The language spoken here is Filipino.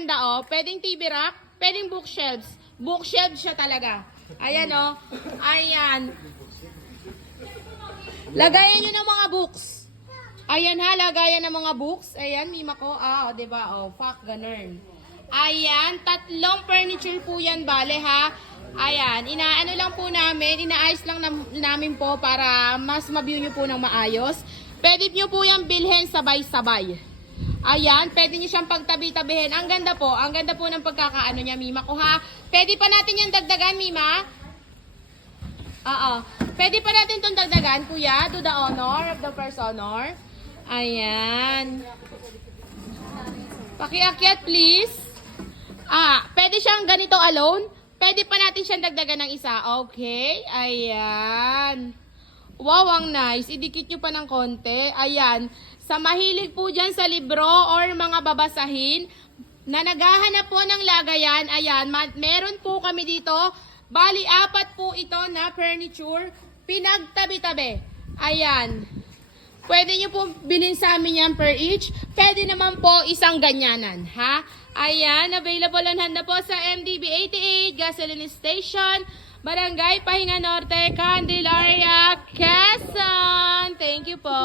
maganda, oh. Pwedeng TV rack, pwedeng bookshelves. Bookshelves siya talaga. Ayan, oh. Ayan. Lagayan nyo ng mga books. Ayan ha, lagayan ng mga books. Ayan, mima ko. Ah, o, diba? O, fuck, ganun. Ayan, 3 furniture po yan, bale ha. Ayan, inaano lang po namin, inaayos lang namin po para mas ma-view nyo po ng maayos. Pwede nyo po yan bilhin sabay-sabay. Ayan, pwede nyo siyang pagtabi-tabihin. Ang ganda po ng pagkakaano niya, mima ko ha. Pwede pa natin yung dagdagan, mima? Oo. Pwede pa natin itong dagdagan, kuya, to the honor of the first honor. Ayan. Pakiakyat, please. Pwede siyang ganito alone. Pwede pa natin siyang dagdagan ng isa. Okay. Ayan. Wow, ang nice. Idikit nyo pa ng konti. Ayan. Sa mahilig po dyan sa libro or mga babasahin na naghahanap po ng lagayan, ayan, meron po kami dito. Bali, 4 po ito na furniture. Pinagtabi-tabi. Ayan. Pwede nyo po bilhin sa amin yan per each. Pwede naman po isang ganyanan, ha? Ayan, available on hand na po sa MDB 88 Gasoline Station, Barangay Pahinga Norte, Candelaria, Quezon. Thank you po.